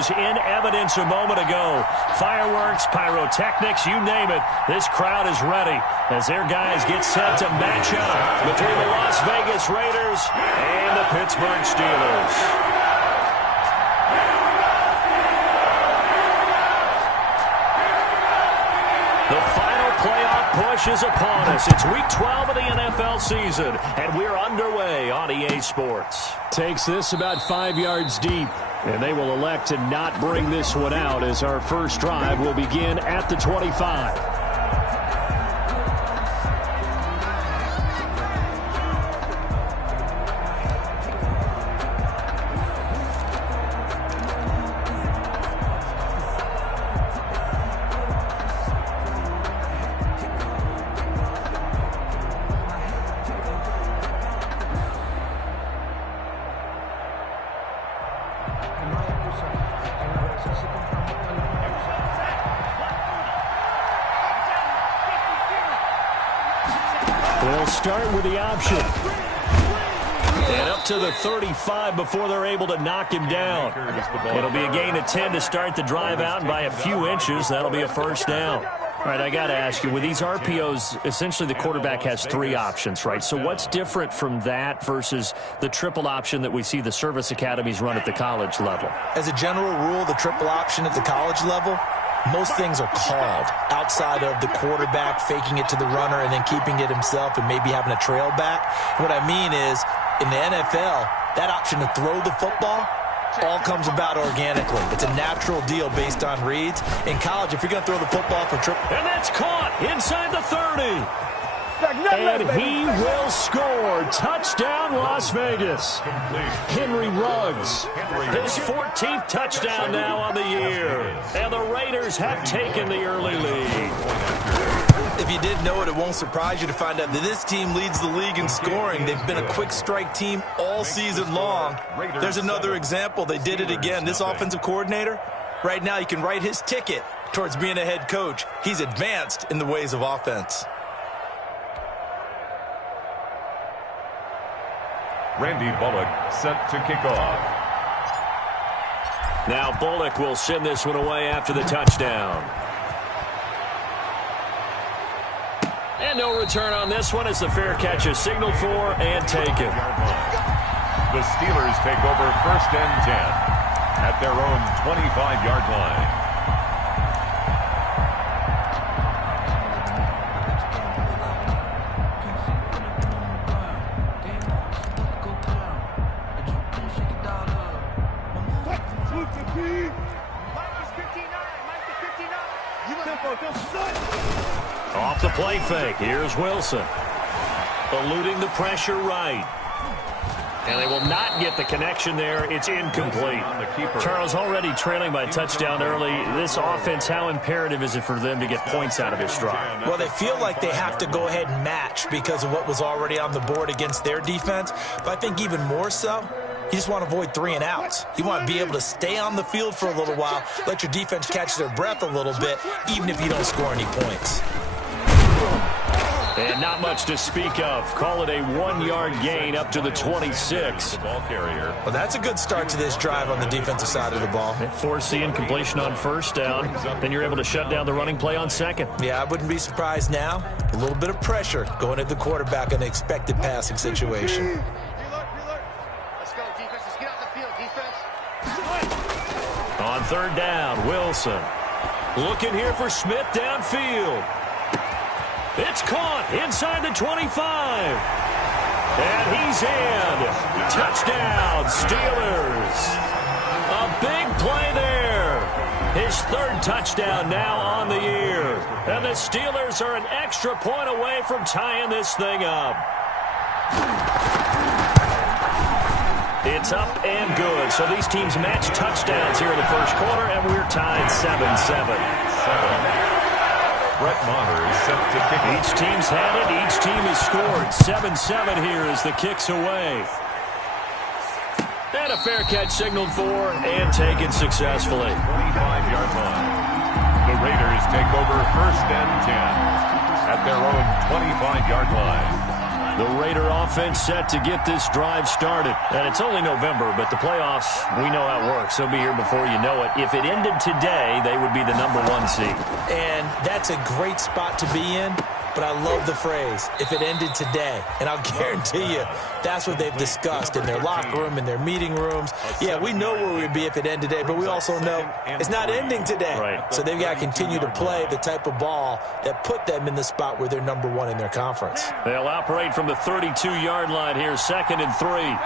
was in evidence a moment ago. Fireworks, pyrotechnics, you name it. This crowd is ready as their guys get set to match up between the Las Vegas Raiders and the Pittsburgh Steelers. The final playoff push is upon us. It's Week 12 of the NFL season, and we're underway on EA Sports. Takes this about 5 yards deep, and they will elect to not bring this one out as our first drive will begin at the 25. They'll start with the option. And up to the 35 before they're able to knock him down. It'll be a gain of 10 to start the drive out, and by a few inches, that'll be a first down. All right, I got to ask you, with these RPOs, essentially the quarterback has three options, right? So what's different from that versus the triple option that we see the service academies run at the college level? As a general rule, the triple option at the college level, most things are called outside of the quarterback faking it to the runner and then keeping it himself and maybe having a trail back. What I mean is, in the NFL, that option to throw the football all comes about organically. It's a natural deal based on reads. In college, if you're going to throw the football for triple... And that's caught inside the 30. And he will score. Touchdown, Las Vegas. Henry Ruggs. His 14th touchdown now on the year. And the Raiders have taken the early lead. If you didn't know it, it won't surprise you to find out that this team leads the league in scoring. They've been a quick strike team all season long. There's another example. They did it again. This offensive coordinator, right now you can write his ticket towards being a head coach. He's advanced in the ways of offense. Randy Bullock set to kick off. Now Bullock will send this one away after the touchdown. And no return on this one as the fair catch is signaled for and taken. The Steelers take over 1st and 10 at their own 25-yard line. Off the play fake. Here's Wilson. Eluding the pressure right. And they will not get the connection there. It's incomplete. Charles, already trailing by a touchdown early. This offense, how imperative is it for them to get points out of this drive? Well, they feel like they have to go ahead and match because of what was already on the board against their defense. But I think even more so, you just want to avoid 3 and outs. You want to be able to stay on the field for a little while, let your defense catch their breath a little bit, even if you don't score any points. And not much to speak of. Call it a 1-yard gain up to the 26. Ball carrier. Well, that's a good start to this drive on the defensive side of the ball. Force the incompletion on first down. Then you're able to shut down the running play on second. Yeah, I wouldn't be surprised now. A little bit of pressure going at the quarterback in an expected passing situation. On 3rd down, Wilson. Looking here for Smith downfield. It's caught inside the 25. And he's in. Touchdown, Steelers. A big play there. His 3rd touchdown now on the year. And the Steelers are an extra point away from tying this thing up. It's up and good. So these teams match touchdowns here in the first quarter, and we're tied 7-7. Brett Maher is set to kick. Each team's had it. Each team has scored. 7-7 here as the kick's away. And a fair catch signaled for and taken successfully. 25-yard line. The Raiders take over 1st and 10 at their own 25-yard line. The Raider offense set to get this drive started. And it's only November, but the playoffs, we know how it works. They'll be here before you know it. If it ended today, they would be the #1 seed. And that's a great spot to be in. But I love the phrase, if it ended today. And I'll guarantee you, that's what they've discussed in their locker room, in their meeting rooms. Yeah, we know where we'd be if it ended today, but we also know it's not ending today. Right. So they've got to continue to play the type of ball that put them in the spot where they're #1 in their conference. They'll operate from the 32-yard line here, 2nd and 3.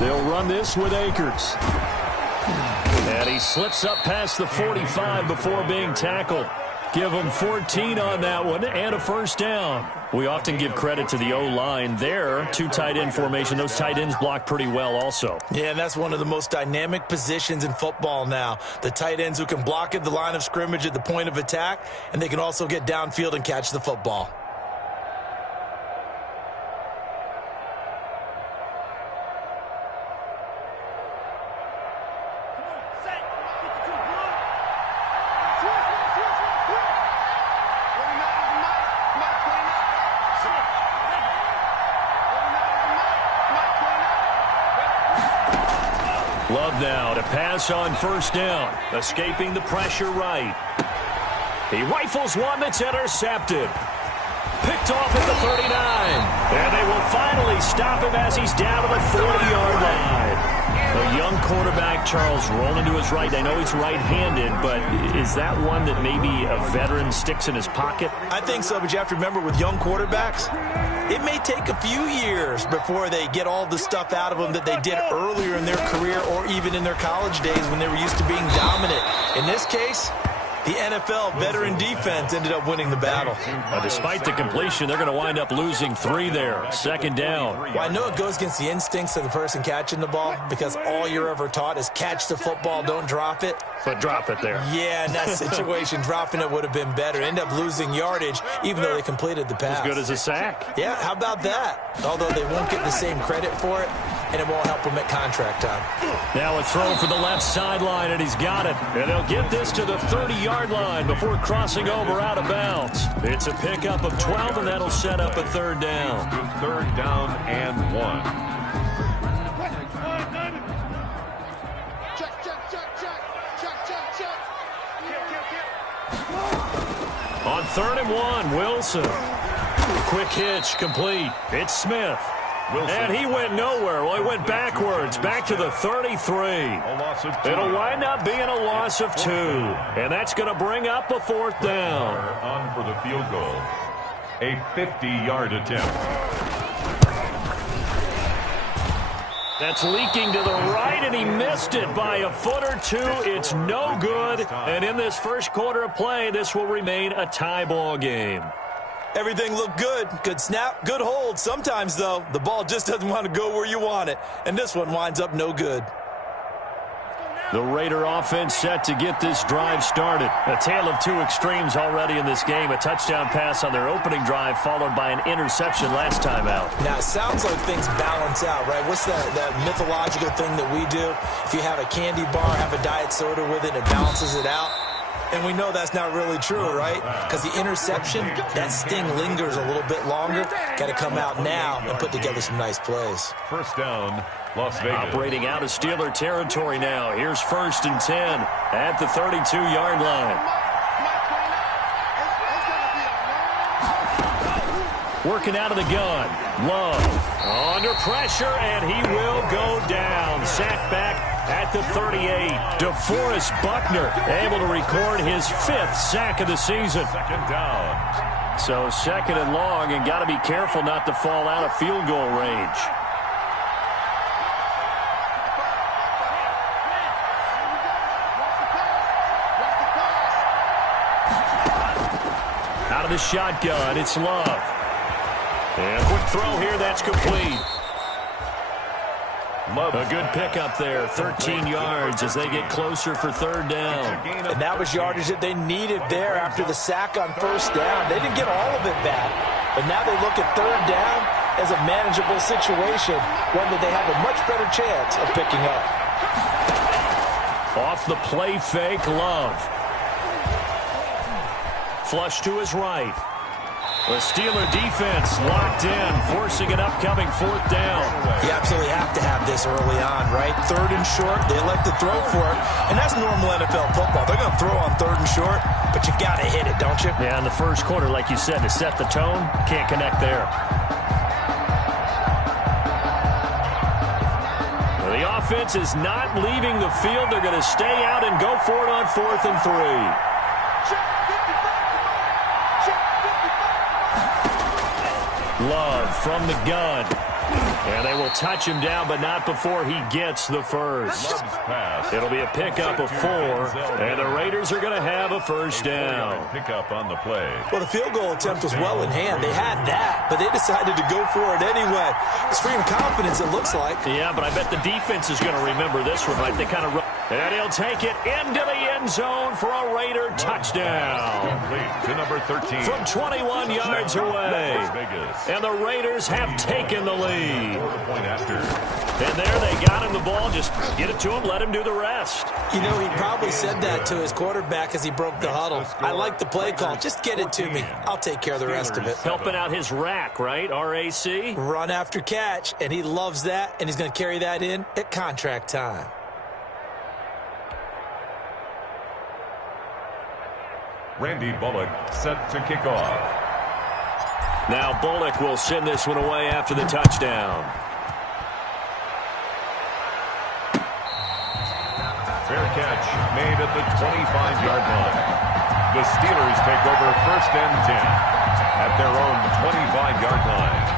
They'll run this with Akers. And he slips up past the 45 before being tackled. Give him 14 on that one and a first down. We often give credit to the O-line there. 2 tight end formation. Those tight ends block pretty well also. Yeah, and that's one of the most dynamic positions in football now. The tight ends who can block at the line of scrimmage at the point of attack, and they can also get downfield and catch the football. Love now to pass on first down. Escaping the pressure right. He rifles one that's intercepted. Picked off at the 39. And they will finally stop him as he's down to the 40-yard line. A young quarterback, Charles, rolling to his right. I know he's right-handed, but is that one that maybe a veteran sticks in his pocket? I think so, but you have to remember with young quarterbacks, it may take a few years before they get all the stuff out of them that they did earlier in their career or even in their college days when they were used to being dominant. In this case, the NFL veteran defense ended up winning the battle. Despite the completion, they're going to wind up losing 3 there. 2nd down. Well, I know it goes against the instincts of the person catching the ball because all you're ever taught is catch the football, don't drop it. But drop it there. Yeah, in that situation, dropping it would have been better. End up losing yardage, even though they completed the pass. As good as a sack. Yeah, how about that? Although they won't get the same credit for it, and it won't help them at contract time. Now a throw for the left sideline, and he's got it. And they'll get this to the 30-yard line before crossing over out of bounds. It's a pickup of 12, and that'll set up a 3rd down. 3rd down and 1. On 3rd and 1, Wilson. Quick hitch, complete. It's Smith. Wilson. And he went nowhere. Well, he went backwards, back to the 33. A loss of 2. It'll wind up being a loss of 2. And that's going to bring up a 4th down. On for the field goal. A 50-yard attempt. That's leaking to the right, and he missed it by a foot or 2. It's no good. And in this first quarter of play, this will remain a tie ball game. Everything looked good. Good snap, good hold. Sometimes, though, the ball just doesn't want to go where you want it. And this one winds up no good. The Raider offense set to get this drive started. A tale of 2 extremes already in this game. A touchdown pass on their opening drive, followed by an interception last time out. Now, it sounds like things balance out, right? What's that mythological thing that we do? If you have a candy bar, have a diet soda with it, it balances it out. And we know that's not really true, right? Because the interception, that sting lingers a little bit longer. Got to come out now and put together some nice plays. 1st down, Las Vegas. Operating out of Steeler territory now. Here's 1st and 10 at the 32-yard line. Working out of the gun. Love. Under pressure, and he will go down. Sacked back at the 38. DeForest Buckner able to record his 5th sack of the season. 2nd down. So 2nd and long, and got to be careful not to fall out of field goal range. Out of the shotgun, it's Love. And quick throw here, that's complete. A good pickup there, 13 yards as they get closer for 3rd down. And that was yardage that they needed there after the sack on 1st down. They didn't get all of it back, but now they look at 3rd down, as a manageable situation, one that they have a much better chance of picking up. Off the play fake, Love. Flush to his right. The Steeler defense locked in, forcing an upcoming 4th down. You absolutely have to have this early on, right? 3rd and short, they elect to throw for it, and that's normal NFL football. They're going to throw on 3rd and short, but you got to hit it, don't you? Yeah, in the first quarter, like you said, to set the tone, can't connect there. The offense is not leaving the field. They're going to stay out and go for it on 4th and 3. Love from the gun. And they will touch him down, but not before he gets the first. It'll be a pickup of 4, and the Raiders are going to have a first down. Pickup on the play. Well, the field goal attempt was well in hand. They had that, but they decided to go for it anyway. Extreme confidence, it looks like. Yeah, but I bet the defense is going to remember this one, right? They kind of... And he'll take it into the end zone for a Raider touchdown. Complete to number 13. From 21 yards away. And the Raiders have taken the lead. Point after. And there they got him the ball. Just get it to him, let him do the rest. You know, he probably said that to his quarterback as he broke the huddle. I like the play call. Just get it to me. I'll take care of the rest of it. Helping out his rack, right? RAC? Run after catch, and he loves that, and he's going to carry that in at contract time. Randy Bullock set to kick off. Now Bullock will send this one away after the touchdown. Fair catch made at the 25-yard line. The Steelers take over 1st and 10 at their own 25-yard line.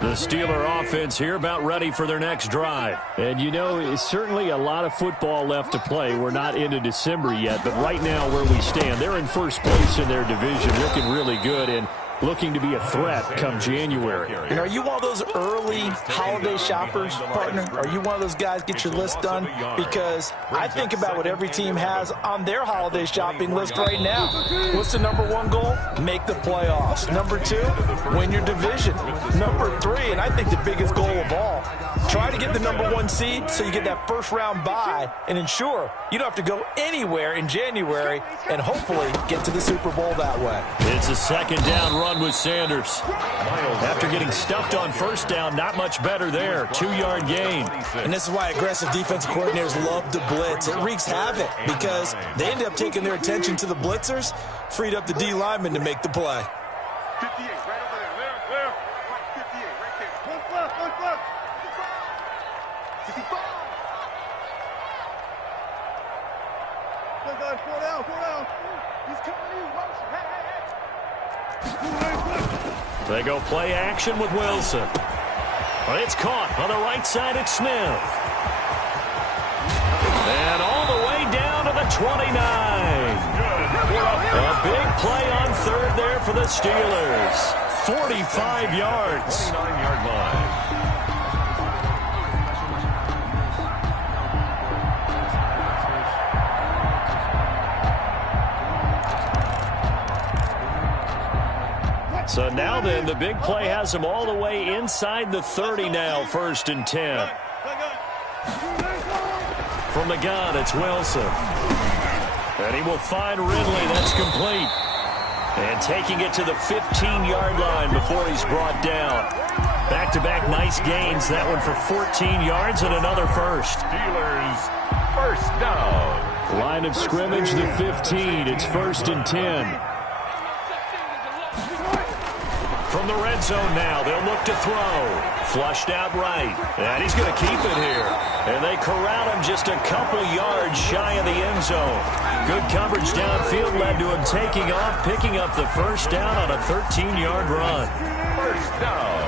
The Steeler offense here about ready for their next drive. And, you know, it's certainly a lot of football left to play. We're not into December yet, but right now where we stand, they're in first place in their division, looking really good and looking to be a threat come January. And are you one of those early holiday shoppers, partner? Are you one of those guys get your list done? Because I think about what every team has on their holiday shopping list right now. What's the #1 goal? Make the playoffs. #2, win your division. #3, and I think the biggest goal of all, try to get the #1 seed so you get that first-round bye and ensure you don't have to go anywhere in January and hopefully get to the Super Bowl that way. It's a 2nd down run with Sanders. After getting stuffed on 1st down, not much better there. 2-yard gain. And this is why aggressive defensive coordinators love to blitz. It wreaks havoc because they end up taking their attention to the blitzers, freed up the D lineman to make the play. 58, right over there. Where? 58, right there. One left. 55. Four down. He's coming in. They go play action with Wilson. But it's caught on the right side at Smith. And all the way down to the 29. A big play on 3rd there for the Steelers. 45 yards. 29-yard line. So now then, the big play has them all the way inside the 30 now, 1st and 10. From the gun, it's Wilson. And he will find Ridley. That's complete. And taking it to the 15-yard line before he's brought down. Back-to-back nice gains. That one for 14 yards and another first. Steelers first down. Line of scrimmage, the 15. It's 1st and 10. From the red zone now, they'll look to throw. Flushed out right. And he's going to keep it here. And they corral him just a couple yards shy of the end zone. Good coverage downfield led to him taking off, picking up the first down on a 13-yard run. First down.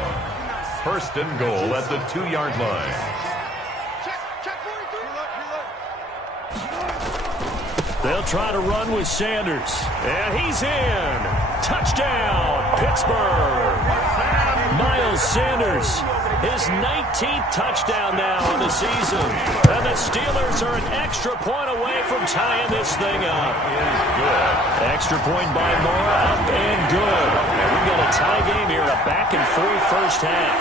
1st and goal at the 2-yard line. They'll try to run with Sanders. And he's in. Touchdown, Pittsburgh. Miles Sanders, his 19th touchdown now on the season. And the Steelers are an extra point away from tying this thing up. Extra point by Moore, up and good. And we've got a tie game here, a back-and-forth first half.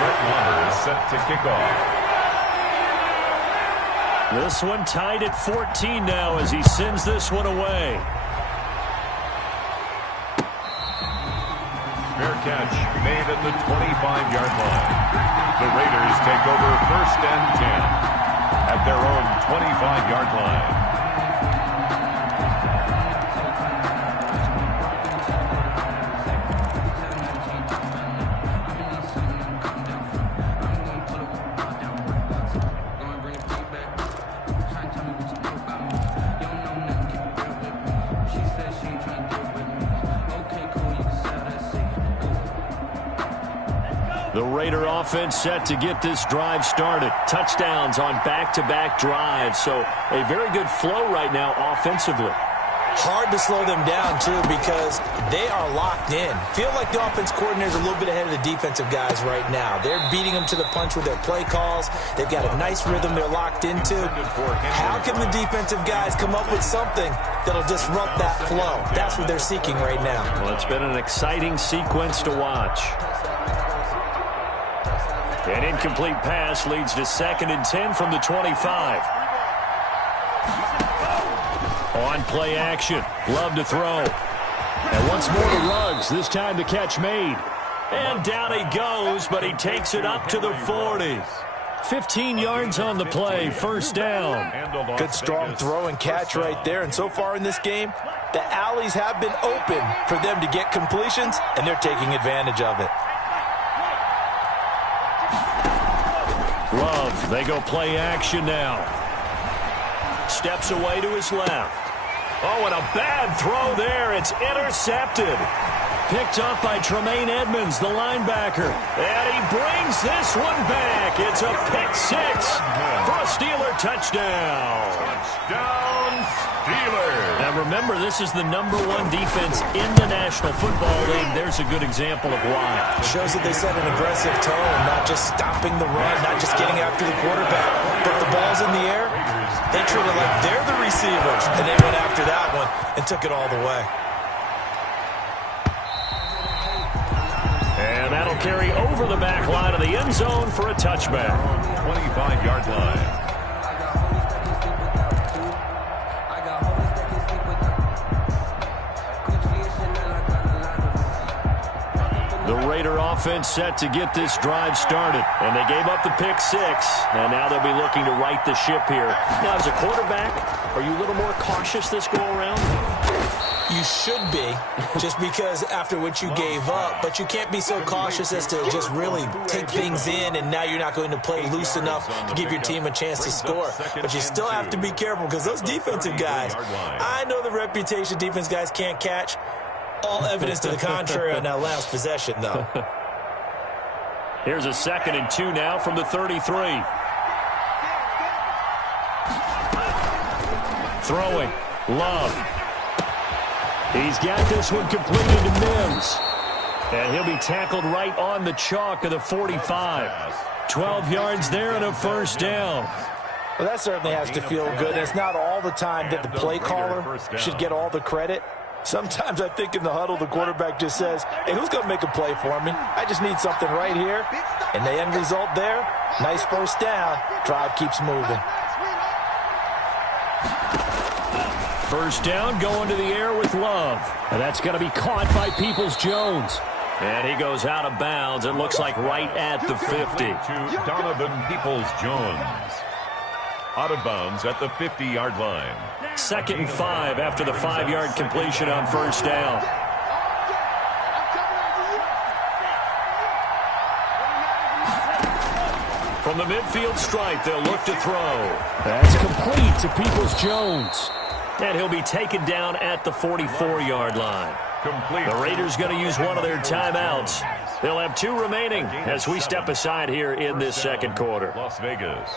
Brett Maher is set to kick off. This one tied at 14 now as he sends this one away. Fair catch made at the 25-yard line. The Raiders take over 1st and 10 at their own 25-yard line. The Raider offense set to get this drive started. Touchdowns on back-to-back drives. So a very good flow right now offensively. Hard to slow them down, too, because they are locked in. Feel like the offense coordinator is a little bit ahead of the defensive guys right now. They're beating them to the punch with their play calls. They've got a nice rhythm they're locked into. How can the defensive guys come up with something that'll disrupt that flow? That's what they're seeking right now. Well, it's been an exciting sequence to watch. An incomplete pass leads to 2nd and 10 from the 25. On play action. Love to throw. And once more to Ruggs. This time the catch made. And down he goes, but he takes it up to the 40. 15 yards on the play. 1st down. Good strong throw and catch right there. And so far in this game, the alleys have been open for them to get completions, and they're taking advantage of it. Love, they go play action now. Steps away to his left. Oh, and a bad throw there. It's intercepted. Picked up by Tremaine Edmonds, the linebacker. And he brings this one back. It's a pick 6 for a Steeler touchdown. Touchdown, Steelers. Now remember, this is the #1 defense in the National Football League. There's a good example of why. Shows that they set an aggressive tone, not just stopping the run, not just getting after the quarterback, but if the ball's in the air, they treat it like they're the receivers, and they went after that one and took it all the way. And that'll carry over the back line of the end zone for a touchback. 25-yard line. The Raider offense set to get this drive started. And they gave up the pick 6. And now they'll be looking to right the ship here. Now, as a quarterback, are you a little more cautious this go-around? You should be, just because after what you gave up. But you can't be so cautious as to just really take things in, and now you're not going to play loose enough to give your team a chance to score. But you still have to be careful, because those defensive guys, I know the reputation defense guys can't catch. All evidence to the contrary on that last possession, though. Here's a 2nd and 2 now from the 33. Throwing. Love. He's got this one completed to Mims. And he'll be tackled right on the chalk of the 45. 12 yards there and a 1st down. Well, that certainly has to feel good. It's not all the time that the play caller should get all the credit. Sometimes I think in the huddle, the quarterback just says, hey, who's going to make a play for me? I just need something right here. And the end result there, nice 1st down. Drive keeps moving. 1st down going to the air with Love. And that's going to be caught by Peoples-Jones. And he goes out of bounds. It looks like right at the 50. To Donovan Peoples-Jones. Out of bounds at the 50-yard line. 2nd and 5 after the 5-yard completion on 1st down. From the midfield stripe, they'll look to throw. That's complete to Peoples-Jones. And he'll be taken down at the 44-yard line. Complete. The Raiders going to use one of their timeouts. They'll have 2 remaining as we step aside here in this 2nd quarter. Las Vegas.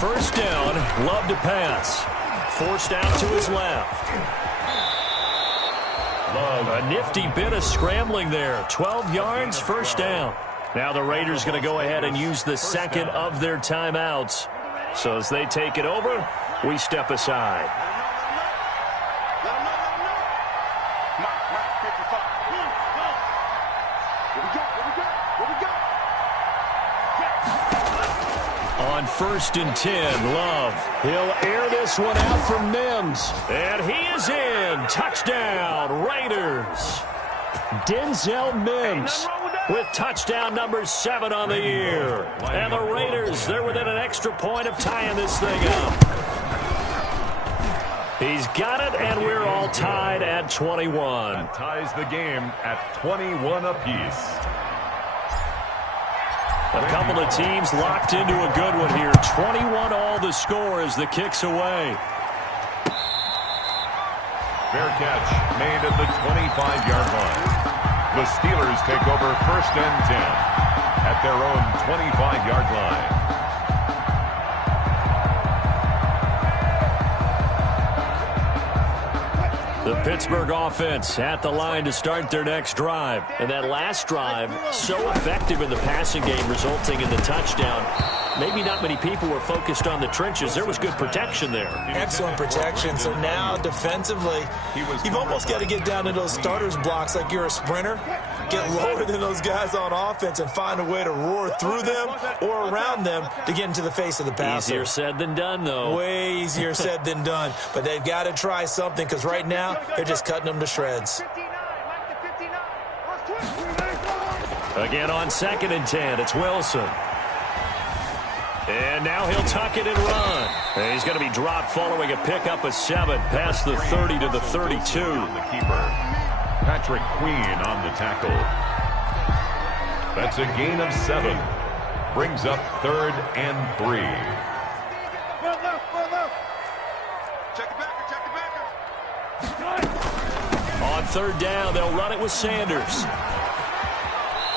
First down, Love to pass. Forced out to his left. Love, a nifty bit of scrambling there. 12 yards, first down. Now the Raiders going to go ahead and use the second of their timeouts. So as they take it over, we step aside. On 1st and 10, Love. He'll air this one out for Mims. And he is in. Touchdown, Raiders. Denzel Mims with touchdown number 7 on the year. And the Raiders, they're within an extra point of tying this thing up. He's got it, and we're all tied at 21. That ties the game at 21 apiece. A couple of teams locked into a good one here. 21 all the score as the kick's away. Fair catch made at the 25-yard line. The Steelers take over 1st and 10 at their own 25-yard line. The Pittsburgh offense at the line to start their next drive. And that last drive, so effective in the passing game, resulting in the touchdown. Maybe not many people were focused on the trenches. There was good protection there. Excellent protection. So now defensively, you've almost got to get down to those starters blocks like you're a sprinter. Get lower than those guys on offense and find a way to roar through them or around them to get into the face of the passer. Easier said than done, though. Way easier said than done. But they've got to try something because right now they're just cutting them to shreds. Again on 2nd and 10, it's Wilson. And now he'll tuck it and run. And he's going to be dropped following a pickup of 7 past the 30 to the 32. The keeper, Patrick Queen on the tackle. That's a gain of 7. Brings up 3rd and 3. Check the backer. On 3rd down, they'll run it with Sanders.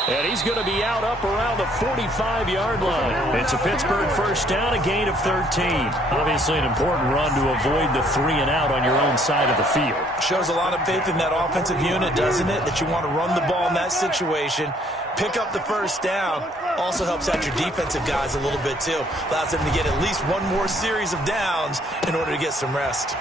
And he's going to be out up around the 45-yard line. It's a Pittsburgh first down, a gain of 13. Obviously an important run to avoid the 3-and-out on your own side of the field. Shows a lot of faith in that offensive unit, doesn't it? That you want to run the ball in that situation. Pick up the first down. Also helps out your defensive guys a little bit, too. Allows them to get at least one more series of downs in order to get some rest.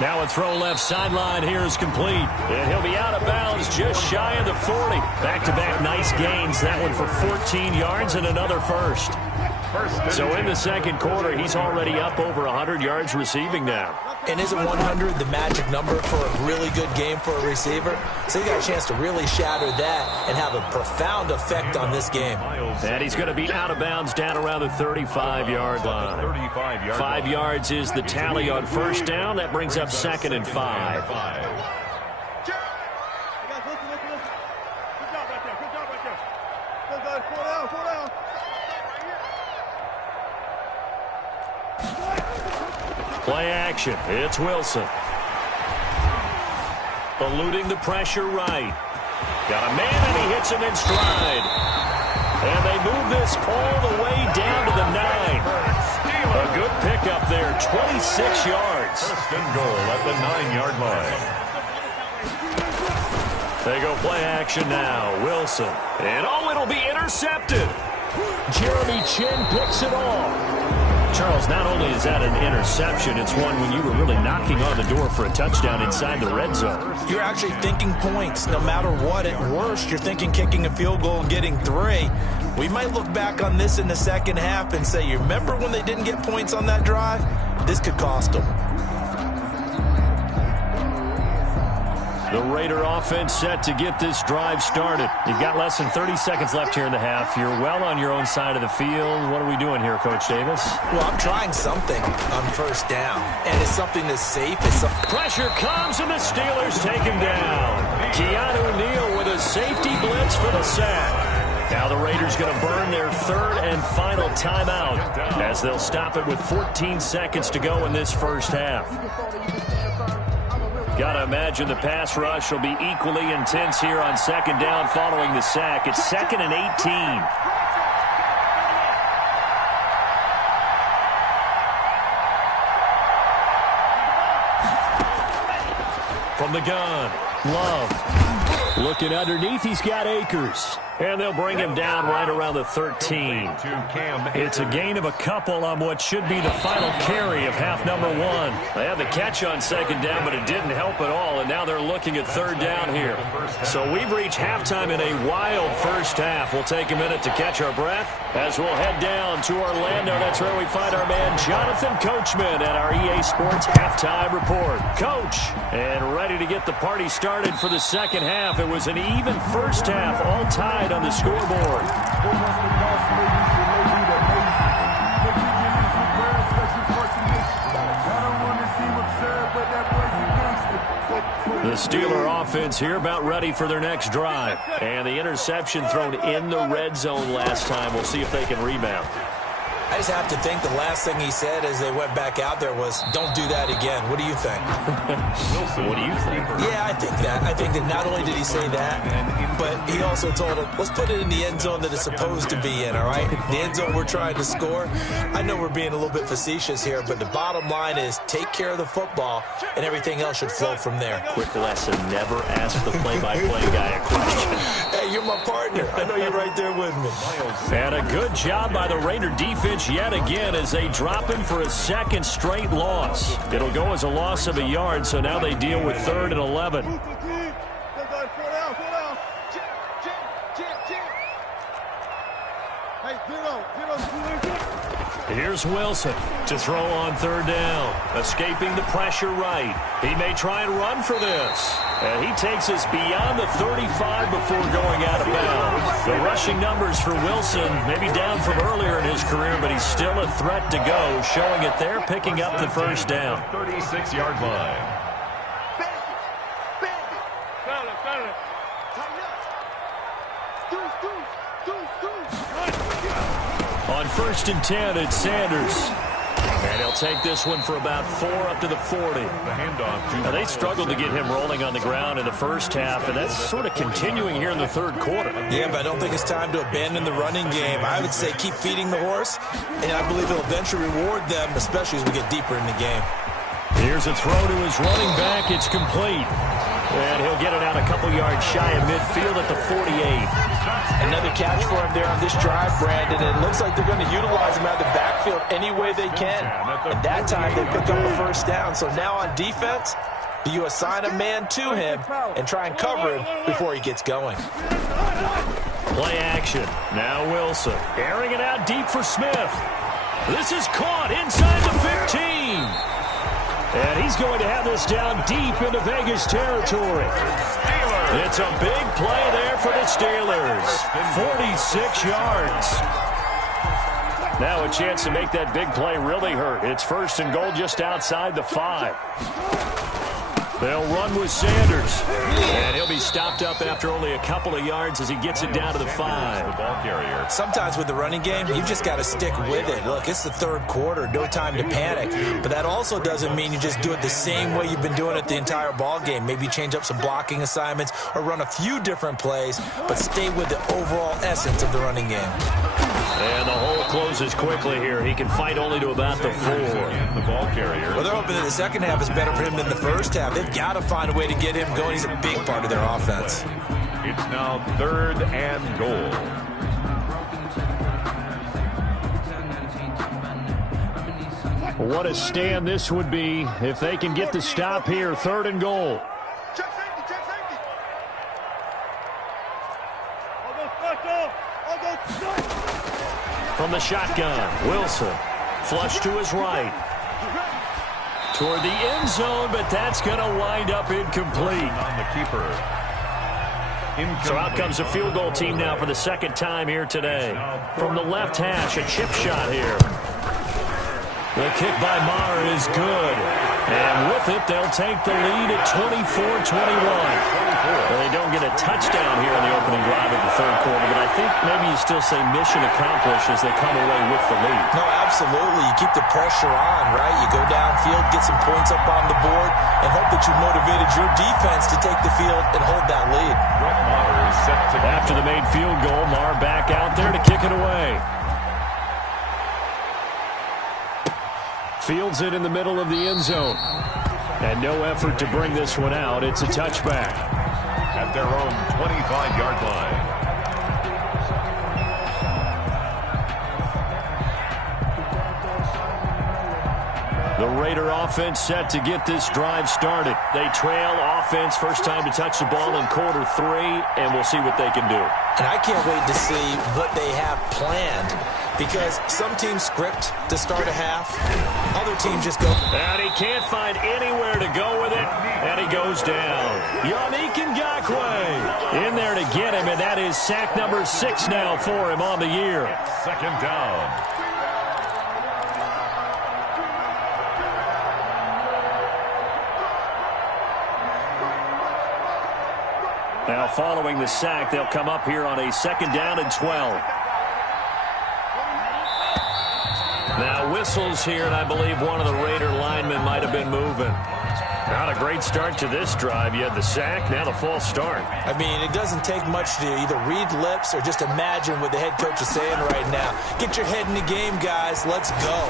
Now a throw left sideline here is complete. And he'll be out of bounds just shy of the 40. Back-to-back nice gains. That one for 14 yards and another first. So in the second quarter, he's already up over 100 yards receiving now. And isn't 100 the magic number for a really good game for a receiver? So you got a chance to really shatter that and have a profound effect on this game. And he's going to be out of bounds down around the 35-yard line. 5 yards is the tally on first down. That brings up 2nd and 5. Play action. It's Wilson. Eluding the pressure right. Got a man, and he hits him in stride. And they move this all the way down to the 9. A good pickup there, 26 yards. First and goal at the 9-yard line. They go play action now. Wilson. And it'll be intercepted. Jeremy Chin picks it off. Charles, not only is that an interception, it's one when you were really knocking on the door for a touchdown inside the red zone. You're actually thinking points no matter what. At worst, you're thinking kicking a field goal and getting 3. We might look back on this in the second half and say, you remember when they didn't get points on that drive? This could cost them. The Raider offense set to get this drive started. You've got less than 30 seconds left here in the half. You're well on your own side of the field. What are we doing here, Coach Davis? Well, I'm trying something on first down, and it's something that's safe. Pressure comes, and the Steelers take him down. Keanu Neal with a safety blitz for the sack. Now the Raiders going to burn their 3rd and final timeout as they'll stop it with 14 seconds to go in this first half. Got to imagine the pass rush will be equally intense here on 2nd down following the sack. It's 2nd and 18. From the gun, Love. Looking underneath, he's got Akers. And they'll bring him down right around the 13. It's a gain of a couple on what should be the final carry of half number one. They had the catch on second down, but it didn't help at all, and now they're looking at third down here. So we've reached halftime in a wild first half. We'll take a minute to catch our breath as we'll head down to Orlando. That's where we find our man Jonathan Coachman at our EA Sports Halftime Report. Coach, and ready to get the party started for the second half. It was an even first half, all tied on the scoreboard. The Steeler offense here about ready for their next drive. And the interception thrown in the red zone last time. We'll see if they can rebound. I just have to think the last thing he said as they went back out there was, don't do that again. What do you think? What do you think? Yeah, I think that. I think that not only did he say that, but he also told him, let's put it in the end zone that it's supposed to be in, all right? The end zone we're trying to score. I know we're being a little bit facetious here, but the bottom line is take care of the football, and everything else should flow from there. Quick lesson, never ask the play-by-play guy a question. Hey, you're my partner. I know you're right there with me. And a good job by the Raider defense yet again as they drop him for a second straight loss. It'll go as a loss of a yard, so now they deal with 3rd and 11. Here's Wilson to throw on 3rd down. Escaping the pressure right. He may try and run for this. And he takes us beyond the 35 before going out of bounds. The rushing numbers for Wilson, maybe down from earlier in his career, but he's still a threat to go, showing it there, picking up the first down. 36-yard line. On 1st and 10, it's Sanders. And he'll take this one for about 4 up to the 40. Now, they struggled to get him rolling on the ground in the first half, and that's sort of continuing here in the 3rd quarter. Yeah, but I don't think it's time to abandon the running game. I would say keep feeding the horse, and I believe it'll eventually reward them, especially as we get deeper in the game. Here's a throw to his running back. It's complete. And he'll get it out a couple yards shy of midfield at the 48. Another catch for him there on this drive, Brandon. And it looks like they're going to utilize him out of the backfield any way they can. And that time they pick up the first down. So now on defense, you assign a man to him and try and cover him before he gets going. Play action. Now Wilson airing it out deep for Smith. This is caught inside the 15. And he's going to have this down deep into Vegas territory. It's a big play there for the Steelers. 46 yards. Now a chance to make that big play really hurt. It's 1st and goal just outside the 5. They'll run with Sanders. And he'll be stopped up after only a couple of yards as he gets it down to the 5. The ball carrier. Sometimes with the running game, you've just got to stick with it. Look, it's the 3rd quarter, no time to panic. But that also doesn't mean you just do it the same way you've been doing it the entire ball game. Maybe change up some blocking assignments or run a few different plays, but stay with the overall essence of the running game. And the hole closes quickly here. He can fight only to about the 4. The ball carrier. Well, they're hoping that the second half is better for him than the first half. They've got to find a way to get him going. He's a big part of their offense. It's now 3rd and goal. What a stand this would be if they can get the stop here. 3rd and goal. From the shotgun, Wilson. Flush to his right. Toward the end zone, but that's going to wind up incomplete. On the keeper. So out comes a field goal team now for the 2nd time here today. From the left hash, a chip shot here. The kick by Maher is good. And with it, they'll take the lead at 24-21. Well, they don't get a touchdown here in the opening drive of the 3rd quarter, but I think maybe you still say mission accomplished as they come away with the lead. No, absolutely. You keep the pressure on, right? You go downfield, get some points up on the board, and hope that you've motivated your defense to take the field and hold that lead. After the made field goal, Maher back out there to kick it away. Fields it in the middle of the end zone. And no effort to bring this one out. It's a touchback. At their own 25-yard line. The Raider offense set to get this drive started. They trail offense, first time to touch the ball in quarter 3, and we'll see what they can do. And I can't wait to see what they have planned, because some teams script to start a half, other teams just go. And he can't find anywhere to go with it, and he goes down. Yannick Ngakoue in there to get him, and that is sack number 6 now for him on the year. Second down. Now following the sack, they'll come up here on a 2nd down and 12. Now whistles here, and I believe one of the Raider linemen might have been moving. Not a great start to this drive. You had the sack, now the false start. I mean, it doesn't take much to either read lips or just imagine what the head coach is saying right now. Get your head in the game, guys. Let's go.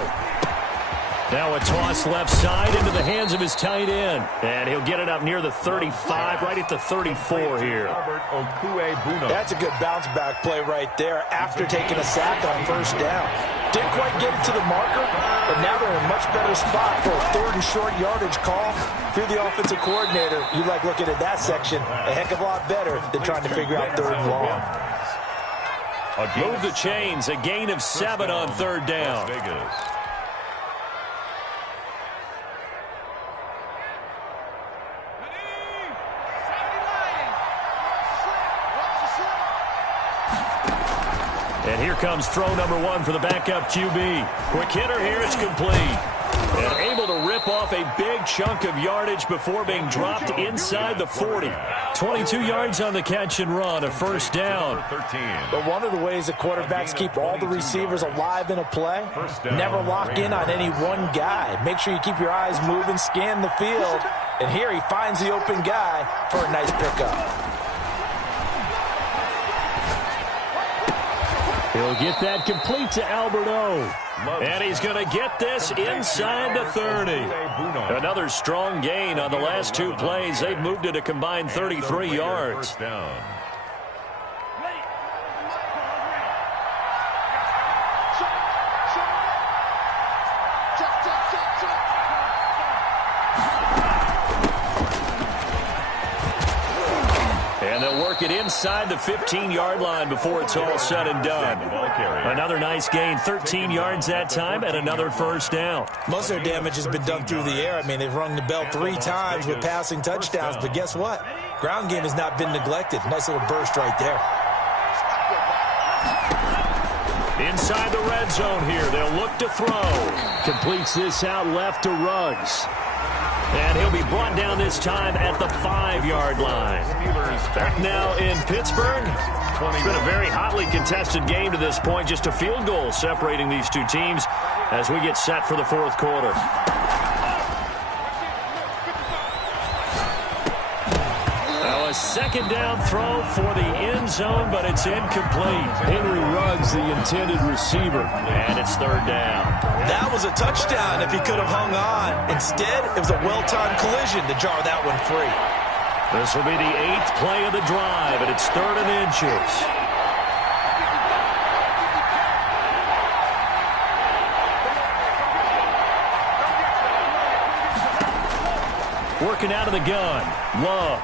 Now a toss left side into the hands of his tight end. And he'll get it up near the 35, right at the 34 here. That's a good bounce back play right there after taking a sack on first down. Didn't quite get it to the marker, but now they're in a much better spot for a 3rd and short yardage call. If you're the offensive coordinator, you like looking at that section a heck of a lot better than trying to figure out 3rd and long. Move the chains, a gain of 7 on 3rd down. And here comes throw number 1 for the backup QB. Quick hitter here, it's complete. And able to rip off a big chunk of yardage before being dropped inside the 40. 22 yards on the catch and run, a first down. But one of the ways the quarterbacks keep all the receivers alive in a play, never lock in on any one guy. Make sure you keep your eyes moving, scan the field. And here he finds the open guy for a nice pickup. He'll get that complete to Alberto. And he's going to get this inside the 30. Another strong gain on the last 2 plays. They've moved it a combined 33 yards. And they'll work it inside the 15-yard line before it's all said and done. Another nice gain, 13 yards that time, and another first down. Most of their damage has been done through the air. I mean, they've rung the bell 3 times with passing touchdowns, but guess what? Ground game has not been neglected. Nice little burst right there. Inside the red zone here, they'll look to throw. Completes this out left to Ruggs. And he'll be brought down this time at the 5-yard line. Back now in Pittsburgh. It's been a very hotly contested game to this point. Just a field goal separating these two teams as we get set for the 4th quarter. Now a 2nd down throw for the end zone, but it's incomplete. Henry Ruggs, the intended receiver. And it's 3rd down. That was a touchdown if he could have hung on. Instead, it was a well-timed collision to jar that one free. This will be the 8th play of the drive, and it's 3rd and inches. Working out of the gun. Love.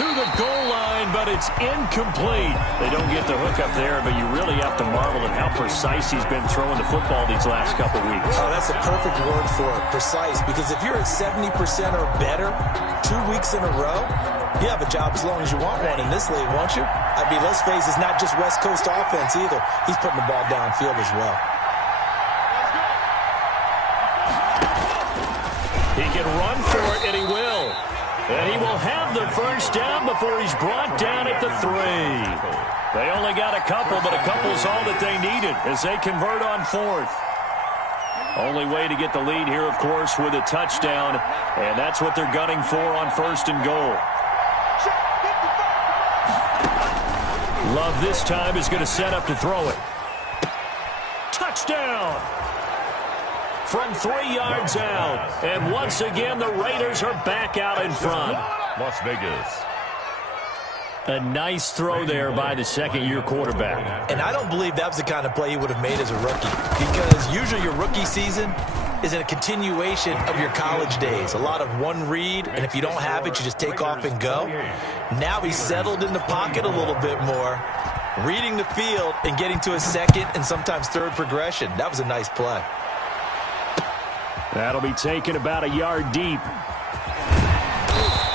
To the goal line, but it's incomplete. They don't get the hook up there, but you really have to marvel at how precise he's been throwing the football these last couple weeks. Oh, that's the perfect word for it, precise, because if you're at 70% or better 2 weeks in a row, you have a job as long as you want one in this league, won't you? I mean, let's face it, it's not just West Coast offense either. He's putting the ball downfield as well. He can run for it, and he will. And he will have the first down before he's brought down at the 3. They only got a couple, but a couple's all that they needed as they convert on 4th. Only way to get the lead here, of course, with a touchdown, and that's what they're gunning for on 1st and goal. Love this time is going to set up to throw it. Touchdown! from 3 yards out. And once again, the Raiders are back out in front. Las Vegas. A nice throw there by the second-year quarterback. And I don't believe that was the kind of play he would have made as a rookie, because usually your rookie season is a continuation of your college days. A lot of one read, and if you don't have it, you just take off and go. Now he's settled in the pocket a little bit more, reading the field and getting to his second and sometimes third progression. That was a nice play. That'll be taken about a yard deep.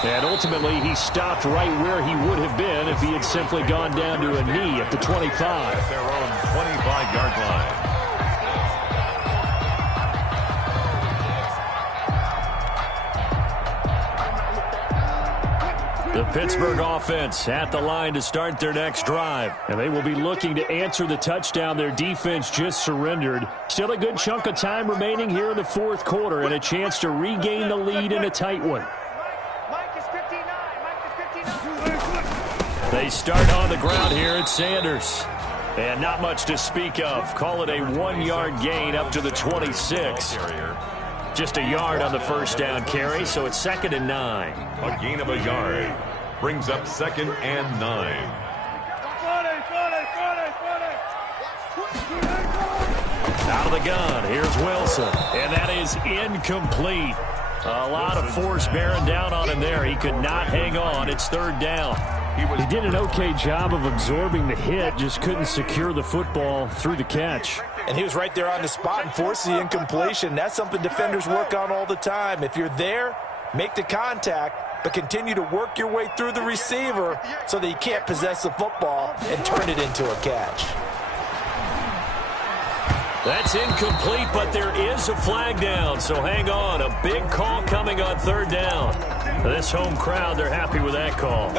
And ultimately, he stopped right where he would have been if he had simply gone down to a knee at the 25. At their own 25-yard line. The Pittsburgh offense at the line to start their next drive. And they will be looking to answer the touchdown their defense just surrendered. Still a good chunk of time remaining here in the fourth quarter and a chance to regain the lead in a tight one. They start on the ground here at Sanders. And not much to speak of. Call it a 1-yard gain up to the 26. Just a yard on the first down carry, so it's 2nd and 9. A gain of a yard brings up 2nd and 9. Out of the gun, here's Wilson. And that is incomplete. A lot of force bearing down on him there. He could not hang on. It's 3rd down. He did an okay job of absorbing the hit, just couldn't secure the football through the catch. And he was right there on the spot and forced the incompletion. That's something defenders work on all the time. If you're there, make the contact, but continue to work your way through the receiver so that you can't possess the football and turn it into a catch. That's incomplete, but there is a flag down, so hang on. A big call coming on 3rd down. This home crowd, they're happy with that call.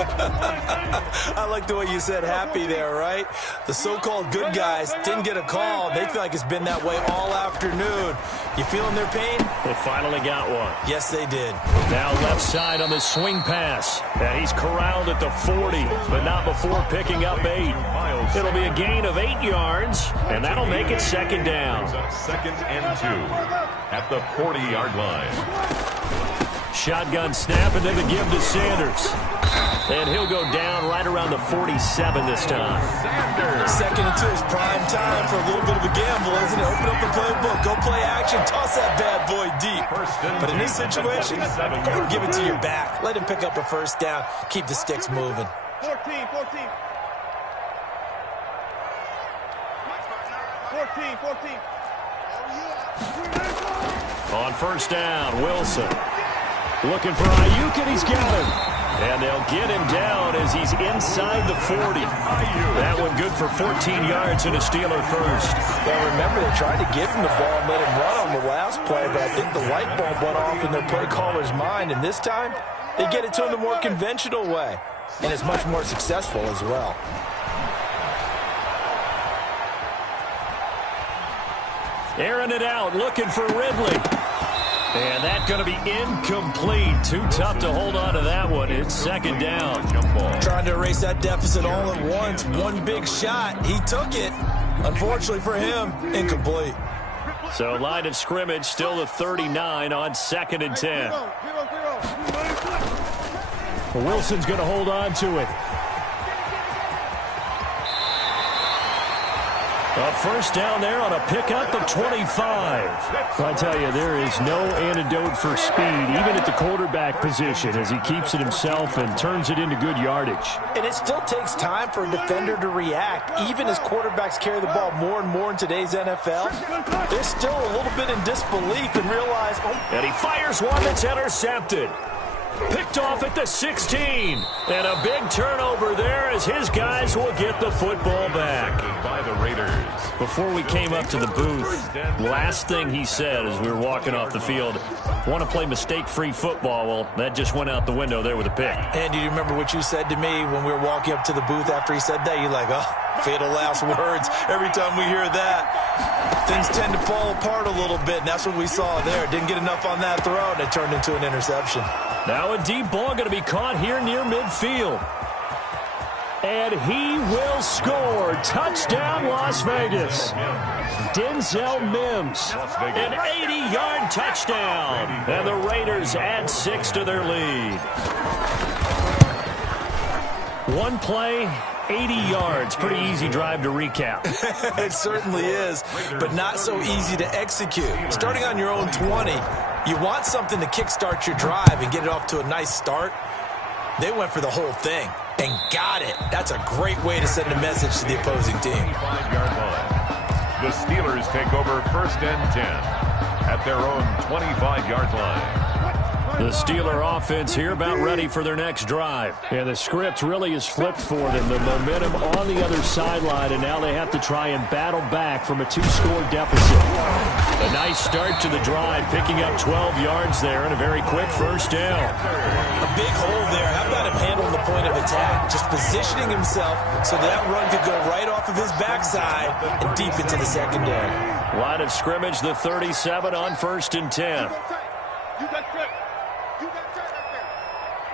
I like the way you said happy there, right? The so-called good guys didn't get a call. They feel like it's been that way all afternoon. You feeling their pain? They finally got one. Yes, they did. Now left side on the swing pass. And he's corralled at the 40, but not before picking up 8. It'll be a gain of 8 yards, and that'll make it 2nd down. 2nd and 2 at the 40-yard line. Shotgun snap and then the give to Sanders. And he'll go down right around the 47 this time. 2nd and 2 is prime time for a little bit of a gamble, isn't it? Open up the playbook, go play action, toss that bad boy deep. But in this situation, go ahead and give it to your back. Let him pick up a 1st down. Keep the sticks moving. 14. 14. On 1st down, Wilson. Looking for Ayuk, and he's got him. And they'll get him down as he's inside the 40. That one good for 14 yards and a Steeler first. Well, remember, they tried to give him the ball and let him run on the last play, but I think the light bulb went off in their play caller's mind. And this time, they get it to him the more conventional way. And it's much more successful as well. Airing it out, looking for Ridley. And that's going to be incomplete. Too tough to hold on to that one. It's 2nd down. Trying to erase that deficit all at once. One big shot. He took it. Unfortunately for him, incomplete. So line of scrimmage still the 39 on 2nd and 10. Wilson's going to hold on to it. A 1st down there on a pickup of 25. I tell you, there is no antidote for speed, even at the quarterback position, as he keeps it himself and turns it into good yardage. And it still takes time for a defender to react. Even as quarterbacks carry the ball more and more in today's NFL, they're still a little bit in disbelief and realize, and he fires one that's intercepted. Picked off at the 16. And a big turnover there as his guys will get the football back. By the Raiders. Before we came up to the booth, last thing he said as we were walking off the field, want to play mistake-free football. Well, that just went out the window there with a pick. And do you remember what you said to me when we were walking up to the booth after he said that? You're like, oh, fatal last words. Every time we hear that, things tend to fall apart a little bit, and that's what we saw there. Didn't get enough on that throw, and it turned into an interception. Now a deep ball going to be caught here near midfield. And he will score. Touchdown, Las Vegas. Denzel Mims, an 80-yard touchdown. And the Raiders add 6 to their lead. One play, 80 yards. Pretty easy drive to recap. It certainly is, but not so easy to execute. Starting on your own 20, you want something to kickstart your drive and get it off to a nice start. They went for the whole thing and got it. That's a great way to send a message to the opposing team. 25-yard line. The Steelers take over 1st and 10 at their own 25-yard line. The Steeler offense here about ready for their next drive. And the script really is flipped for them. The momentum on the other sideline, and now they have to try and battle back from a 2-score deficit. A nice start to the drive, picking up 12 yards there and a very quick first down. A big hole there. How about him handling the point of attack? Just positioning himself so that run could go right off of his backside and deep into the secondary. Line of scrimmage, the 37 on 1st and 10. You got check. You got check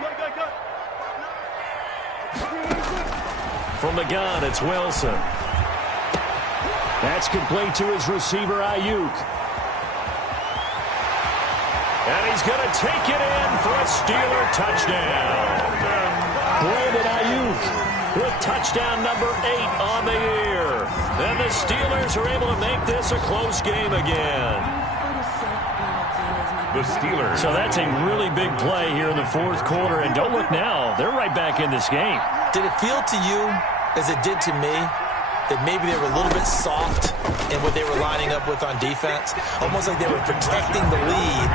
right there. Good. From the gun, it's Wilson. That's complete to his receiver, Ayuk. And he's going to take it in for a Steeler touchdown. Brandon Ayuk with touchdown number 8 on the year. And the Steelers are able to make this a close game again. The Steelers. So that's a really big play here in the 4th quarter. And don't look now, they're right back in this game. Did it feel to you, as it did to me, that maybe they were a little bit soft in what they were lining up with on defense? Almost like they were protecting the lead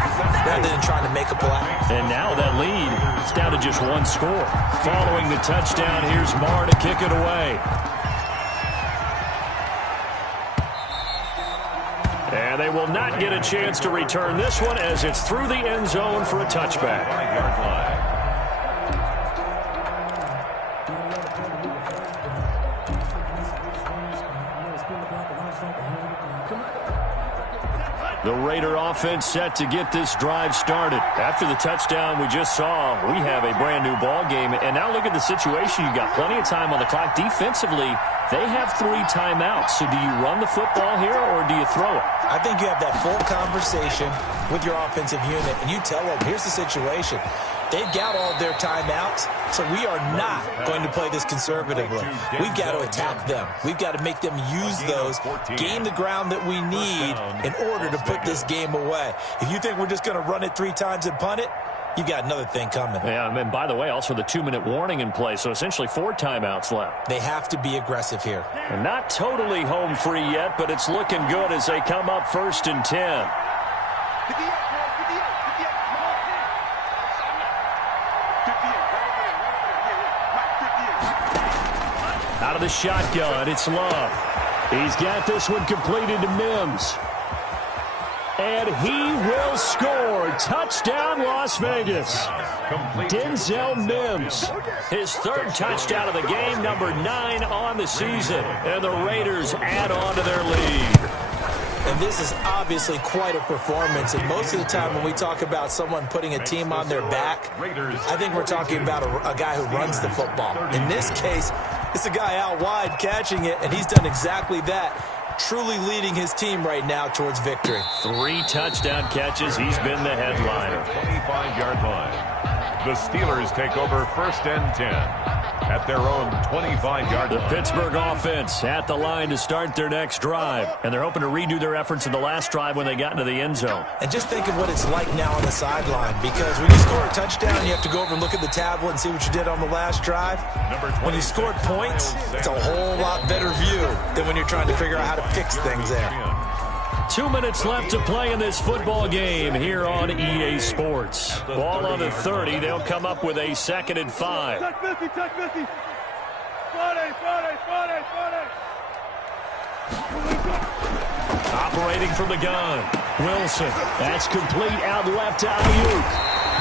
rather than trying to make a play. And now that lead is down to just 1 score. Following the touchdown, here's Marr to kick it away. And they will not get a chance to return this one as it's through the end zone for a touchback. 5-yard line. The Raider offense set to get this drive started. After the touchdown we just saw, we have a brand new ball game. And now look at the situation. You got plenty of time on the clock. Defensively, they have 3 timeouts. So do you run the football here or do you throw it? I think you have that full conversation with your offensive unit, and you tell them, here's the situation. They've got all their timeouts, so we are not going to play this conservatively. We've got to attack them. We've got to make them use those, gain the ground that we need in order to put this game away. If you think we're just going to run it 3 times and punt it, you've got another thing coming. Yeah, and by the way, also the 2-minute warning in play, so essentially 4 timeouts left. They have to be aggressive here. And not totally home free yet, but it's looking good as they come up 1st and 10. Out of the shotgun, it's Love. He's got this one completed to Mims. And he will score. Touchdown, Las Vegas. Denzel Mims. His 3rd touchdown of the game, number 9 on the season. And the Raiders add on to their lead. And this is obviously quite a performance. And most of the time when we talk about someone putting a team on their back, I think we're talking about a guy who runs the football. In this case, it's a guy out wide catching it, and he's done exactly that. Truly leading his team right now towards victory. 3 touchdown catches. He's been the headliner. 25-yard line. The Steelers take over 1st and 10 at their own 25-yard line. The Pittsburgh offense at the line to start their next drive. And they're hoping to redo their efforts in the last drive when they got into the end zone. And just think of what it's like now on the sideline, because when you score a touchdown, you have to go over and look at the tablet and see what you did on the last drive. When you scored points, it's a whole lot better view than when you're trying to figure out how to fix things there. 2 minutes left to play in this football game here on EA Sports. Ball on the 30. They'll come up with a 2nd and 5. Touch 50. Operating from the gun. Wilson. That's complete out left to Ayuk.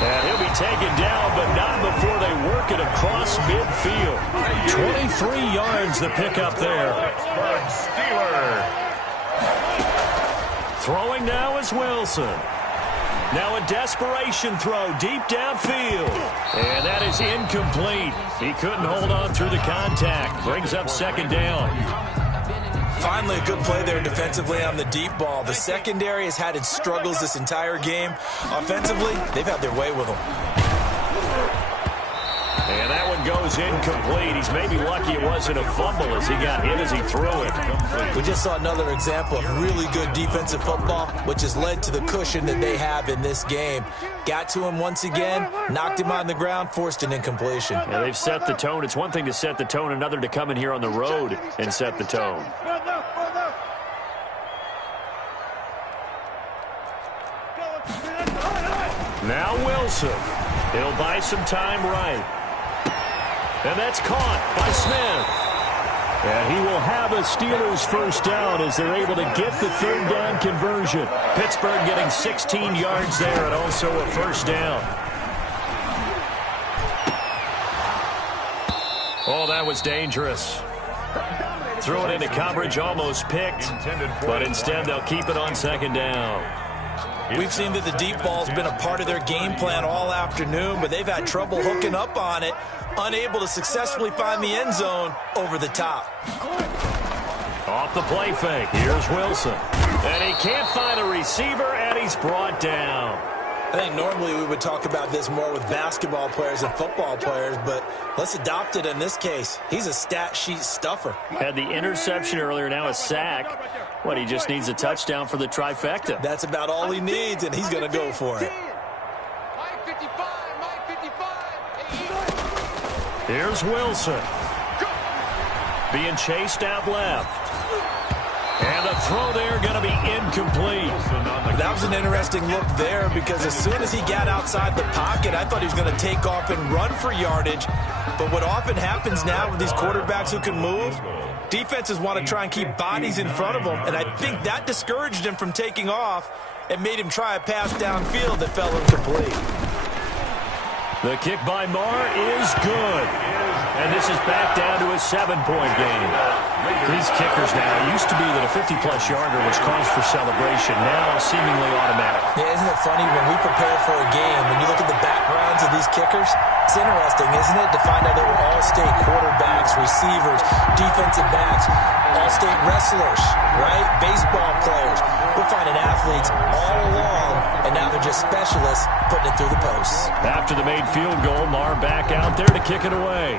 And he'll be taken down, but not before they work it across midfield. 23 yards the pickup there. Steeler. Throwing now is Wilson. Now a desperation throw deep downfield. And that is incomplete. He couldn't hold on through the contact. Brings up second down. Finally, a good play there defensively on the deep ball. The secondary has had its struggles this entire game. Offensively, they've had their way with them. And that one goes incomplete. He's maybe lucky it wasn't a fumble as he got hit as he threw it. We just saw another example of really good defensive football, which has led to the cushion that they have in this game. Got to him once again, knocked him on the ground, forced an incompletion. Yeah, they've set the tone. It's one thing to set the tone, another to come in here on the road and set the tone. Now Wilson. He'll buy some time right. And that's caught by Smith. And he will have a Steelers first down as they're able to get the third down conversion. Pittsburgh getting 16 yards there and also a first down. Oh, that was dangerous. Threw it into coverage, almost picked. But instead they'll keep it on second down. We've seen that the deep ball's been a part of their game plan all afternoon, but they've had trouble hooking up on it, unable to successfully find the end zone over the top. Off the play fake, here's Wilson. And he can't find a receiver, and he's brought down. I think normally we would talk about this more with basketball players and football players, but let's adopt it in this case. He's a stat sheet stuffer. Had the interception earlier, now a sack. What, he just needs a touchdown for the trifecta. That's about all he needs, and he's going to go for it. Here's Wilson. Being chased out left. And the throw there going to be incomplete. That was an interesting look there because as soon as he got outside the pocket, I thought he was going to take off and run for yardage. But what often happens now with these quarterbacks who can move, defenses want to try and keep bodies in front of them, and I think that discouraged him from taking off and made him try a pass downfield that fell incomplete. The kick by Marr is good. And this is back down to a 7-point game. These kickers now, it used to be that a 50-plus yarder was cause for celebration. Now seemingly automatic. Yeah, isn't it funny when we prepare for a game, when you look at the backgrounds of these kickers, it's interesting, isn't it, to find out they were all-state quarterbacks, receivers, defensive backs, all-state wrestlers, right? Baseball players. We're finding athletes all along, and now they're just specialists putting it through the posts. After the made field goal, Marr back out there to kick it away.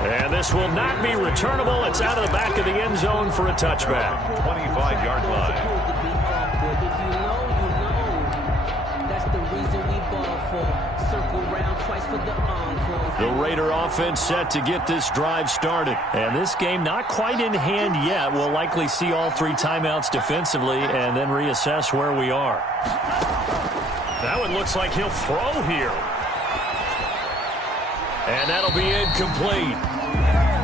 And this will not be returnable. It's out of the back of the end zone for a touchback. 25-yard line. If you know, you know. That's the reason we ball for. Circle round twice for the encore. The Raider offense set to get this drive started. And this game not quite in hand yet. We'll likely see all three timeouts defensively and then reassess where we are. That one looks like he'll throw here. And that'll be incomplete.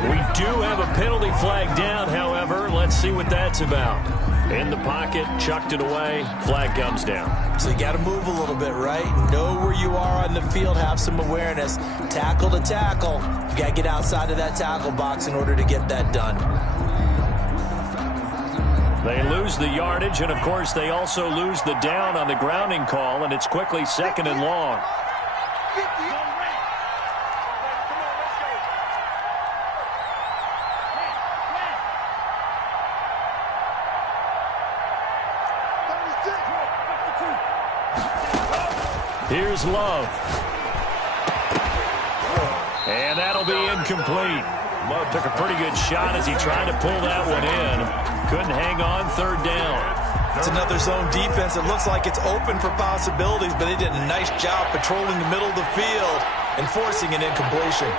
We do have a penalty flag down, however. Let's see what that's about. In the pocket, chucked it away, flag comes down. So you got to move a little bit, right? Know where you are on the field, have some awareness. Tackle to tackle. You got to get outside of that tackle box in order to get that done. They lose the yardage, and of course they also lose the down on the grounding call, and it's quickly 2nd and long. Here's Love. And that'll be incomplete. Love took a pretty good shot as he tried to pull that one in. Couldn't hang on, 3rd down. It's another zone defense. It looks like it's open for possibilities, but they did a nice job patrolling the middle of the field and forcing an incompletion.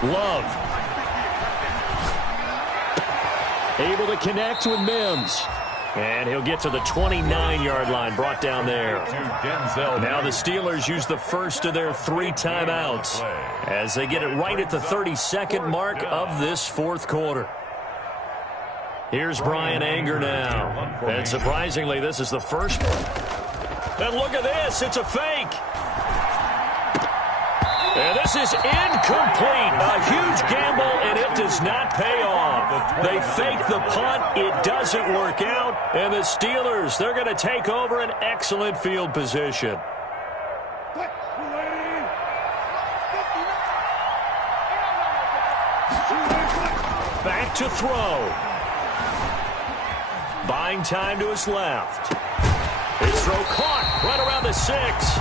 Love. Able to connect with Mims. And he'll get to the 29-yard line, brought down there. Now the Steelers use the first of their 3 timeouts as they get it right at the 32nd mark of this 4th quarter. Here's Brian Anger now. And surprisingly, this is the first one. And look at this. It's a fake. And this is incomplete. A huge gamble, and it does not pay off. They fake the punt. It doesn't work out. And the Steelers, they're going to take over an excellent field position. Back to throw. Buying time to his left. His throw caught right around the 6.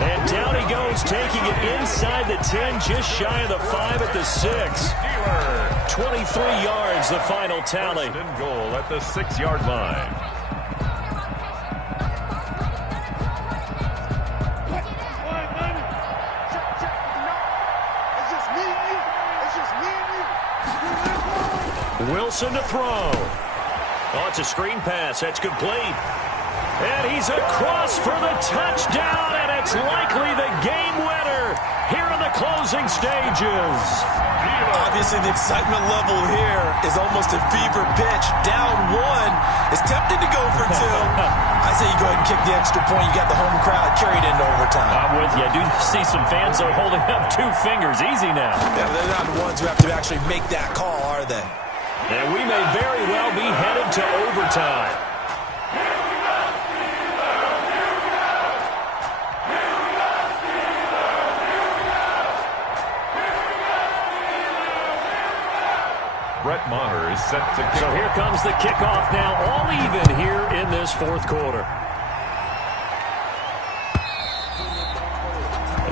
And down he goes, taking it inside the 10, just shy of the 5 at the 6. 23 yards, the final tally. First and goal at the 6-yard line. Wilson to throw. Oh, it's a screen pass. That's complete. And he's across for the touchdown, and it's likely the game winner here in the closing stages. Obviously, the excitement level here is almost a fever pitch. Down 1 is tempted to go for 2. I say you go ahead and kick the extra point. You got the home crowd carried into overtime. I'm with you. I do see some fans are holding up 2 fingers. Easy now. Yeah, they're not the ones who have to actually make that call, are they? And we may very well be headed to overtime. Brett Maher is set to kick. So here comes the kickoff now, all even here in this fourth quarter.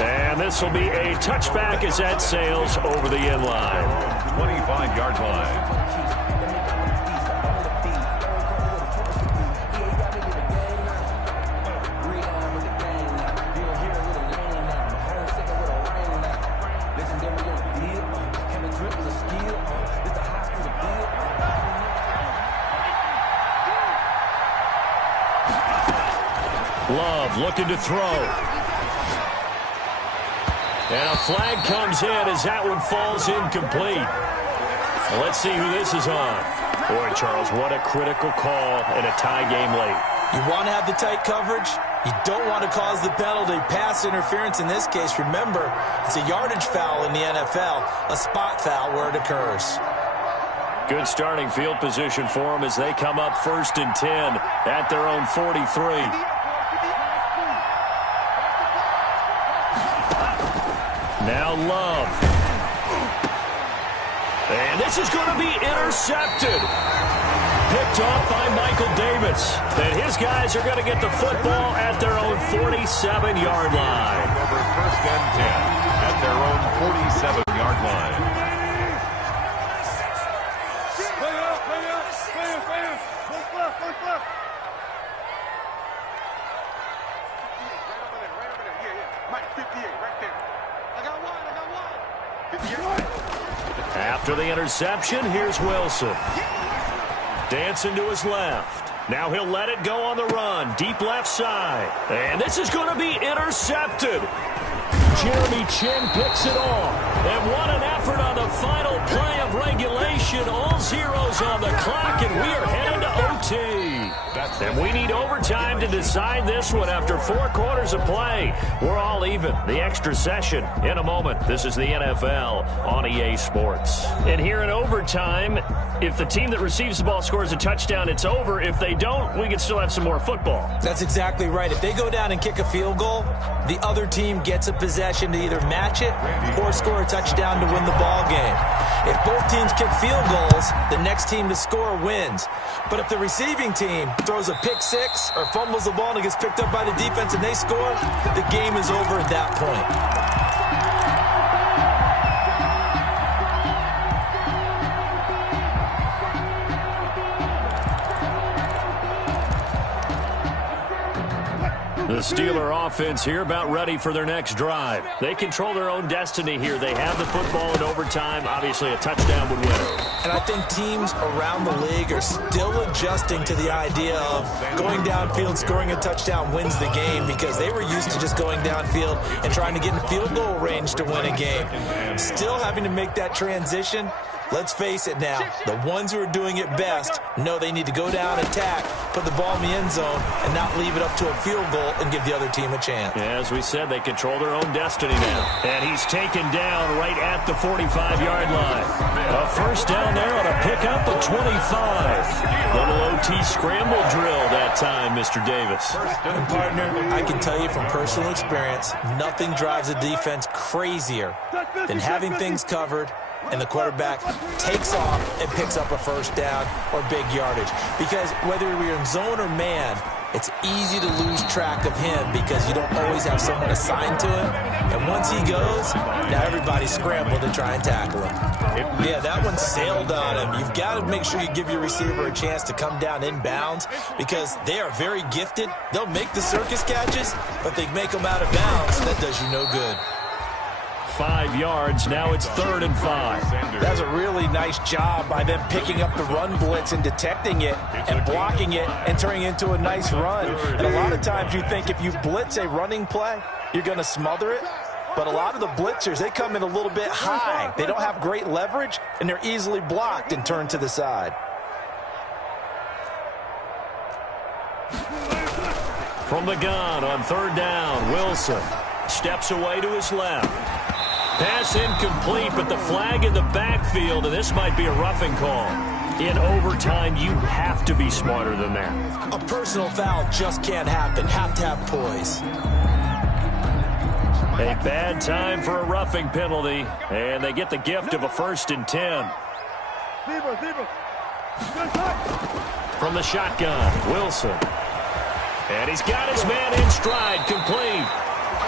And this will be a touchback as that sails over the end line. 25-yard line. Love looking to throw. And a flag comes in as that one falls incomplete. Well, let's see who this is on. Boy, Charles, what a critical call in a tie game late. You want to have the tight coverage. You don't want to cause the penalty. Pass interference in this case. Remember, it's a yardage foul in the NFL, a spot foul where it occurs. Good starting field position for them as they come up 1st and 10 at their own 43. Now Love. And this is going to be intercepted. Picked off by Michael Davis. And his guys are going to get the football at their own 47-yard line. Over 1st and 10 at their own 47-yard line. After the interception, here's Wilson. Dancing to his left. Now he'll let it go on the run. Deep left side. And this is going to be intercepted. Jeremy Chin picks it off. And what an effort on the final play of regulation. All zeros on the clock, and we are headed to OT. And we need overtime to decide this one after 4 quarters of play. We're all even. The extra session in a moment. This is the NFL on EA Sports. And here in overtime, if the team that receives the ball scores a touchdown, it's over. If they don't, we can still have some more football. That's exactly right. If they go down and kick a field goal, the other team gets a possession to either match it or score a touchdown to win the ball game. If both teams kick field goals, the next team to score wins. But if the receiving team throws a pick six or fumbles the ball and it gets picked up by the defense and they score, the game is over at that point. The Steeler offense here about ready for their next drive. They control their own destiny here. They have the football in overtime. Obviously, a touchdown would win it. And I think teams around the league are still adjusting to the idea of going downfield, scoring a touchdown wins the game, because they were used to just going downfield and trying to get in field goal range to win a game. Still having to make that transition. Let's face it now, the ones who are doing it best know they need to go down, attack, put the ball in the end zone, and not leave it up to a field goal and give the other team a chance. Yeah, as we said, they control their own destiny now. And he's taken down right at the 45-yard line. A first down there on a pickup of 25. Little OT scramble drill that time, Mr. Davis. And partner, I can tell you from personal experience, nothing drives a defense crazier than having things covered and the quarterback takes off and picks up a first down or big yardage. Because whether you're in zone or man, it's easy to lose track of him because you don't always have someone assigned to him. And once he goes, now everybody's scrambling to try and tackle him. Yeah, that one sailed on him. You've got to make sure you give your receiver a chance to come down inbounds because they are very gifted. They'll make the circus catches, but they make them out of bounds. That does you no good. 5 yards. Now it's 3rd and 5. That's a really nice job by them picking up the run blitz and detecting it and blocking it and turning it into a nice run. And a lot of times you think if you blitz a running play, you're going to smother it. But a lot of the blitzers, they come in a little bit high. They don't have great leverage, and they're easily blocked and turned to the side. From the gun on 3rd down, Wilson steps away to his left. Pass incomplete, but the flag in the backfield, and this might be a roughing call. In overtime, you have to be smarter than that. A personal foul just can't happen. Have to have poise. A bad time for a roughing penalty, and they get the gift of a 1st and 10. From the shotgun, Wilson. And he's got his man in stride, complete.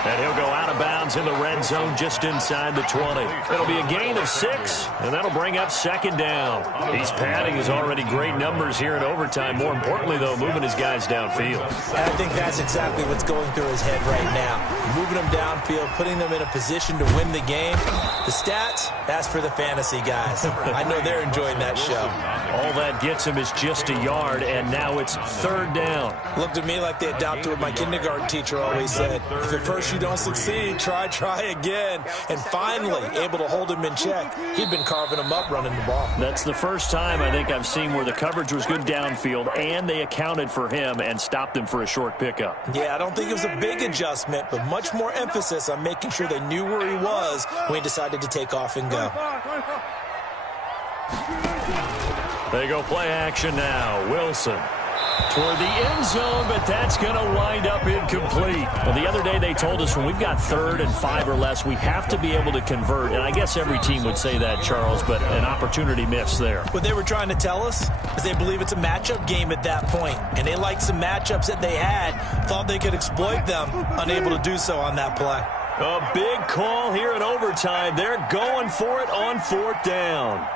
And he'll go out of bounds in the red zone just inside the 20. It'll be a gain of 6, and that'll bring up 2nd down. He's padding his already great numbers here in overtime. More importantly, though, moving his guys downfield. And I think that's exactly what's going through his head right now. Moving them downfield, putting them in a position to win the game. The stats, that's for the fantasy guys. I know they're enjoying that show. All that gets him is just a yard, and now it's 3rd down. Looked at me like they adopted what my kindergarten teacher always said. If at first you don't succeed, try again. And finally, able to hold him in check. He'd been carving him up running the ball. That's the first time I think I've seen where the coverage was good downfield, and they accounted for him and stopped him for a short pickup. Yeah, I don't think it was a big adjustment, but much more emphasis on making sure they knew where he was when he decided to take off and go. They go play action now. Wilson toward the end zone, but that's going to wind up incomplete. Well, the other day they told us when we've got 3rd and 5 or less, we have to be able to convert. And I guess every team would say that, Charles, but an opportunity missed there. What they were trying to tell us is they believe it's a matchup game at that point. And they liked some matchups that they had, thought they could exploit them, unable to do so on that play. A big call here in overtime. They're going for it on 4th down.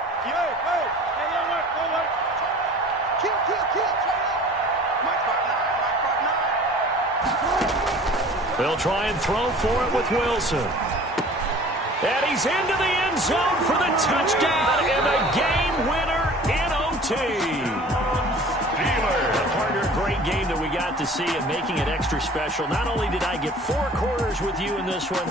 They'll try and throw for it with Wilson. And he's into the end zone for the touchdown and the game winner in OT. A great game that we got to see and making it extra special. Not only did I get 4 quarters with you in this one,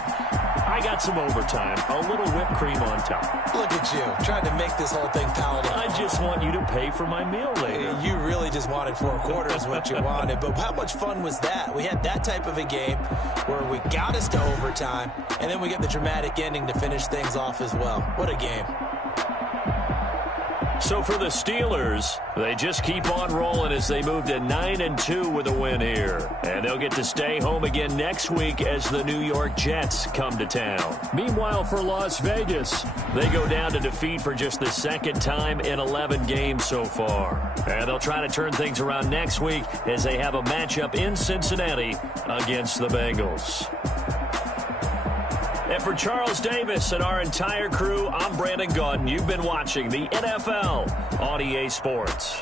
I got some overtime, a little whipped cream on top. Look at you, trying to make this whole thing palatable. I just want you to pay for my meal later. You really just wanted 4 quarters, what you wanted. But how much fun was that? We had that type of a game where we got us to overtime, and then we get the dramatic ending to finish things off as well. What a game. So for the Steelers, they just keep on rolling as they move to 9-2 with a win here. And they'll get to stay home again next week as the New York Jets come to town. Meanwhile, for Las Vegas, they go down to defeat for just the 2nd time in 11 games so far. And they'll try to turn things around next week as they have a matchup in Cincinnati against the Bengals. And for Charles Davis and our entire crew, I'm Brandon Gaudin. You've been watching the NFL on EA Sports.